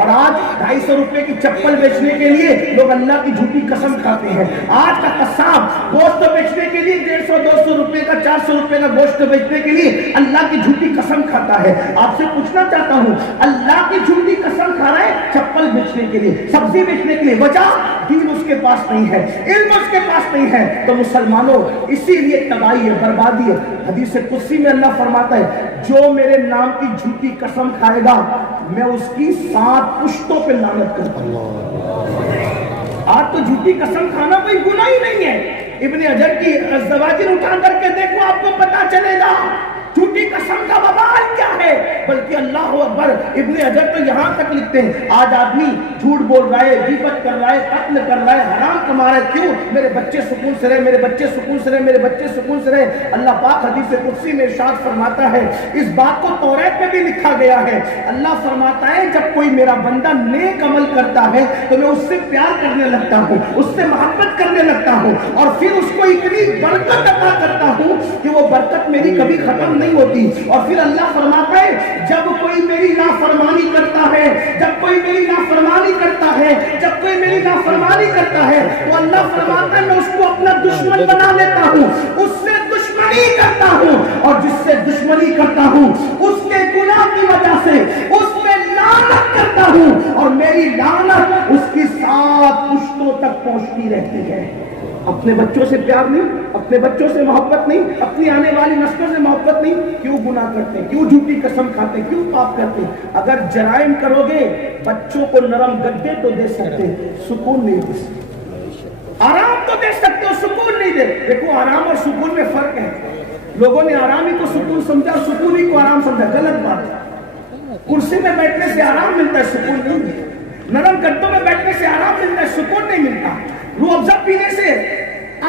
اور آج 250 روپے کی چپل بیچنے کے لیے لوگ اللہ کی جھوٹی قسم کھاتے ہیں. آج کا قصاب گوشت بیچنے کے لیے 150-200 روپے کا 400 روپے کا گوشت بیچنے کے لیے اللہ کی جھوٹی قسم کھاتا ہے. آپ سے پوچھنا چاہتا ہوں, اللہ کی جھوٹی قسم کھا رہا ہے چپل بیچنے کے لیے, سبزی بیچنے کے لیے, وجہ دین اس کے پاس نہیں ہے, علم اس کے پاس نہیں ہے. تو مسلمانوں اسی لیے تباہی ہے, بربادی ہے. حدیث قدسی میں اللہ فرماتا ہے جو میرے نام کی جھوٹی قسم کھائے گا میں اس کی 7 پشتوں پہ لعنت کرتا ہوں. آج تو جھوٹی قسم کھانا کوئی گناہ ہی نہیں ہے. ابن حجر کی الزواجر اٹھا کر کے دیکھو, آپ کو پتا چلے گا جھوٹی قسم کا وبال کیا ہے. بلکہ اللہ اکبر, ابن حجر تو یہاں تک لکھتے ہیں آج آدمی جھوٹ بول رہا ہے, غیبت کر رہا ہے, قتل کر رہا ہے, حرام کما رہا ہے. کیوں؟ میرے بچے سکون سے رہے, میرے بچے سکون سے رہے, میرے بچے سکون سے رہے. اللہ پاک حدیث قدسی میں ارشاد فرماتا ہے, اس بات کو توریت میں بھی لکھا گیا ہے. اللہ فرماتا ہے جب کوئی میرا بندہ نیک عمل کرتا ہے تو میں اس سے پیار کرنے لگتا ہوں, اس سے محبت کرنے لگتا ہوں, اور پھر اس کو اتنی برکت عطا کرتا ہوں کہ وہ برکت میری کبھی ختم نہیں ہوتی. اور پھر اللہ فرماتا ہے جب کوئی میری نافرمانی کرتا ہے, جب کوئی میری نافرمانی کرتا ہے, جب کوئی میری نافرمانی کرتا ہے تو اللہ فرماتا ہے میں اس کو اپنا دشمن بنا لیتا ہوں, اس سے دشمنی کرتا ہوں, اور جس سے دشمنی کرتا ہوں اس کے گناہ کی وجہ سے اس پہ لعنت کرتا ہوں, اور میری لعنت اس کی 7 پشتوں تک پہنچتی رہتی ہے. اپنے بچوں سے پیار نہیں, اپنے بچوں سے محبت نہیں, اپنی آنے والی نسلوں سے محبت نہیں. کیوں گناہ کرتے ہیں, کیوں جھوٹی قسم کھاتے ہیں, کیوں پاپ کرتے ہیں؟ اگر جرائم کرو گے بچوں کو نرم گدے تو دے سکتے, سکون نہیں دے سکتے. آرام تو دے سکتے ہو, سکون نہیں دے. دیکھو آرام اور سکون میں فرق ہے. لوگوں نے آرام ہی کو سکون سمجھا, سکون ہی کو آرام سمجھا, غلط بات ہے. کرسی میں بیٹھنے سے آرام ملتا ہے, سکون نہیں ملتا. نرم گدوں میں بیٹھنے سے آرام ملتا ہے, سکون نہیں ملتا. روح افزا پینے سے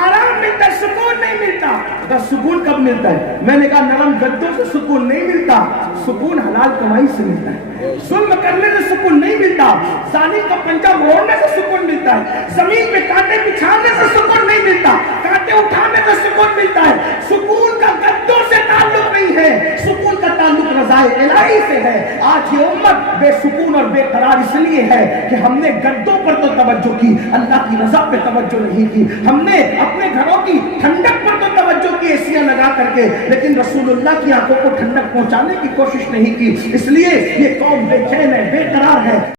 آرام ملتا ہے, سکون نہیں ملتا. اگر سکون کب ملتا ہے؟ میں نے کہا نرم گدوں سے سکون نہیں ملتا, سکون حلال کمائی سے ملتا ہے. ظلم کرنے سے سکون نہیں ملتا, ظالم کا پنجہ موڑنے سے سکون ملتا ہے. زمین پہ کانٹے بچھانے سے سکون نہیں ملتا, کانٹے اٹھانے سے سکون ملتا ہے. سکون کا گدوں سے تعلق نہیں ہے, سکون کا تعلق رضائے الہی سے ہے. آج یہ امت بے سکون اور بے قرار اس لیے ہے کہ ہم نے گدوں پر تو توجہ کی, اللہ کی رضا پہ توجہ نہیں کی. ہم نے اپنے گھروں کی ٹھنڈک پر تو توجہ کی ایسیاں لگا کر کے, لیکن رسول اللہ کی آنکھوں کو ٹھنڈک پہنچانے کی کوشش نہیں کی. اس لیے یہ قوم بے چین ہے, بے قرار ہے.